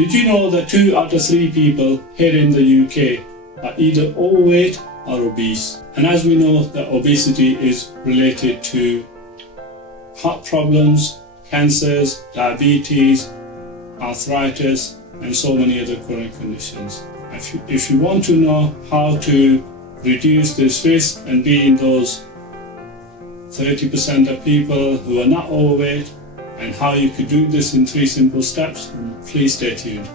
Did you know that 2 out of 3 people here in the UK are either overweight or obese? And as we know, that obesity is related to heart problems, cancers, diabetes, arthritis, and so many other chronic conditions. If you want to know how to reduce this risk and be in those 30% of people who are not overweight, and how you could do this in 3 simple steps, please stay tuned.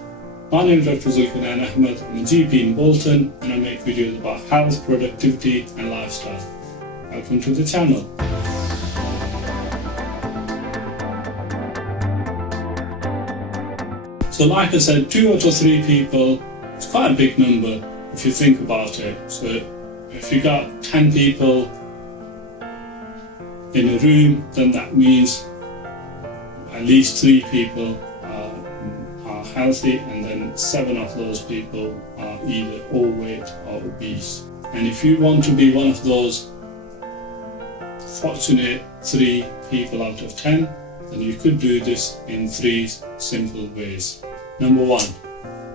My name is Dr. Zulqarnain Ahmed. I'm a GP in Bolton, and I make videos about health, productivity and lifestyle. Welcome to the channel. So like I said, 2 out of 3 people, it's quite a big number if you think about it. So if you got 10 people in a room, then that means at least 3 people are healthy, and then 7 of those people are either overweight or obese. And if you want to be one of those fortunate 3 people out of 10, then you could do this in 3 simple ways. Number 1,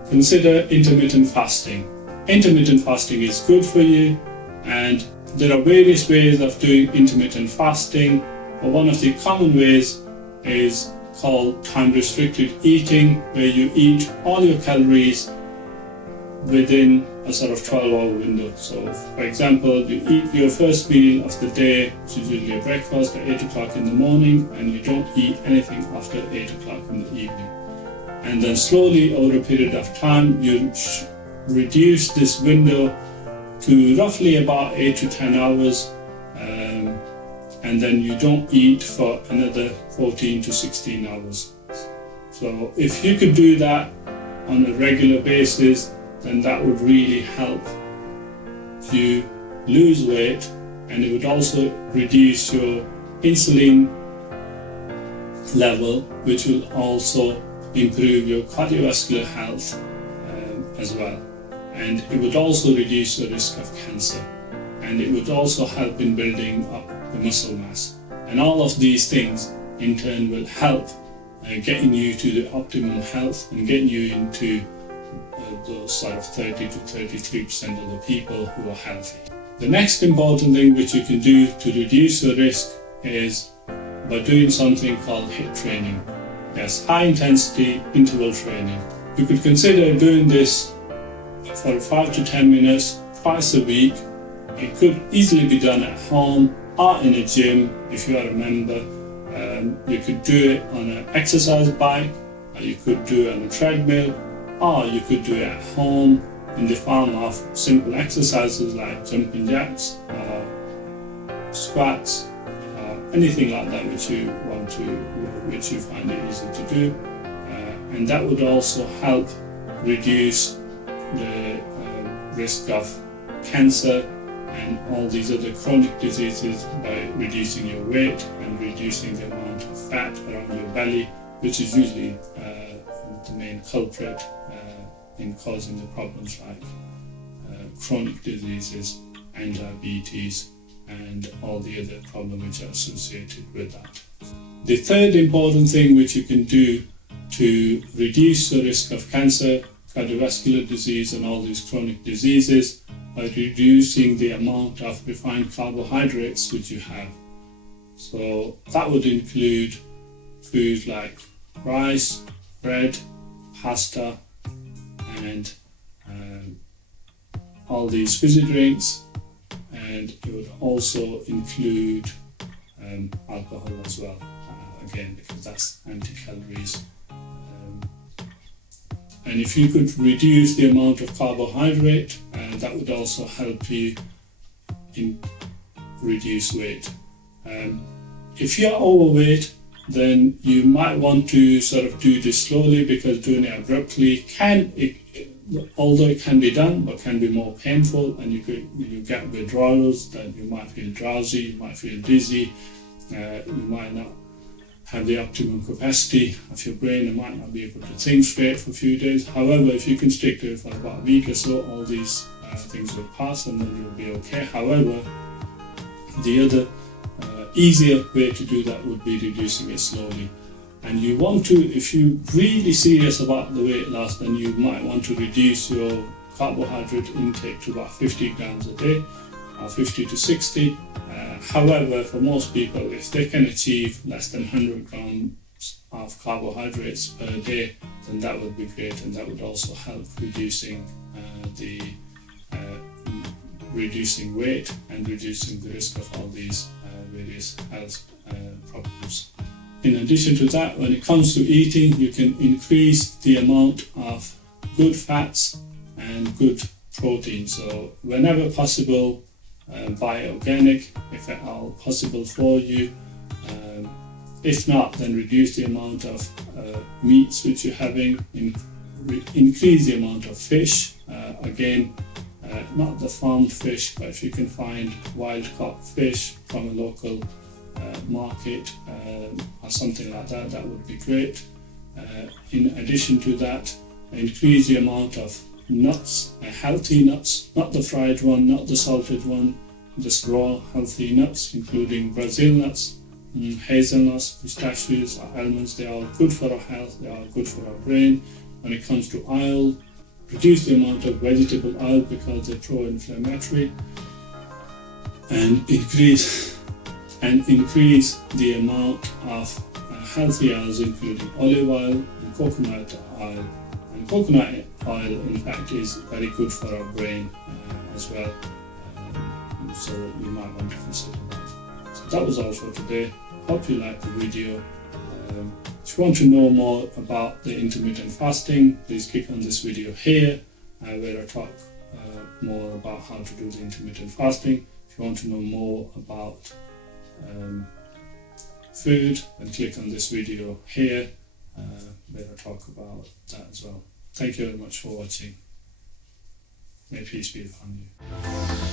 consider intermittent fasting. Intermittent fasting is good for you, and there are various ways of doing intermittent fasting, but one of the common ways is called time-restricted eating, where you eat all your calories within a sort of 12-hour window. So for example, you eat your first meal of the day, which is usually a breakfast, at 8 o'clock in the morning, and you don't eat anything after 8 o'clock in the evening. And then slowly over a period of time, you reduce this window to roughly about 8 to 10 hours, and then you don't eat for another 14 to 16 hours. So if you could do that on a regular basis, then that would really help you lose weight, and it would also reduce your insulin level, which will also improve your cardiovascular health as well. And it would also reduce the risk of cancer, and it would also help in building up the muscle mass. And all of these things in turn will help getting you to the optimum health and getting you into those sort of 30 to 33% of the people who are healthy. The next important thing which you can do to reduce your risk is by doing something called HIIT training. Yes, high intensity interval training. You could consider doing this for 5 to 10 minutes twice a week. It could easily be done at home or in a gym if you are a member. You could do it on an exercise bike, or you could do it on a treadmill, or you could do it at home in the form of simple exercises like jumping jacks, squats, anything like that which you find it easy to do, and that would also help reduce the risk of cancer and all these other chronic diseases by reducing your weight and reducing the amount of fat around your belly, which is usually the main culprit in causing the problems like chronic diseases and diabetes and all the other problems which are associated with that. The third important thing which you can do to reduce the risk of cancer, cardiovascular disease and all these chronic diseases by reducing the amount of refined carbohydrates which you have. So that would include foods like rice, bread, pasta, and all these fizzy drinks, and it would also include alcohol as well, again because that's anti-calories. And if you could reduce the amount of carbohydrate, that would also help you reduce weight. If you're overweight, then you might want to sort of do this slowly, because doing it abruptly although it can be done, but can be more painful, and you get withdrawals, that you might feel drowsy, you might feel dizzy, you might not have the optimum capacity of your brain and might not be able to think straight for a few days. However, if you can stick to it for about a week or so, all these things will pass and then you'll be okay. However, the other easier way to do that would be reducing it slowly. And you want to, if you're really serious about the weight loss, then you might want to reduce your carbohydrate intake to about 50 grams a day, or 50 to 60. However, for most people, if they can achieve less than 100 grams of carbohydrates per day, then that would be great, and that would also help reducing reducing weight and reducing the risk of all these various health problems. In addition to that, when it comes to eating, you can increase the amount of good fats and good protein. So whenever possible, buy organic if at all possible for you. If not, then reduce the amount of meats which you're having, increase the amount of fish. Again, not the farmed fish, but if you can find wild caught fish from a local market or something like that, that would be great. In addition to that, increase the amount of nuts, healthy nuts, not the fried one, not the salted one, just raw healthy nuts, including Brazil nuts, hazelnuts, pistachios, or almonds. They are good for our health, they are good for our brain. When it comes to oil, reduce the amount of vegetable oil because they're pro-inflammatory, and increase the amount of healthy oils, including olive oil and coconut oil. And coconut oil, in fact, is very good for our brain as well, so you might want to consider that. So that was all for today. Hope you liked the video. If you want to know more about the intermittent fasting, please click on this video here where I talk more about how to do the intermittent fasting. If you want to know more about food, then click on this video here where I talk about that as well. Thank you very much for watching. May peace be upon you.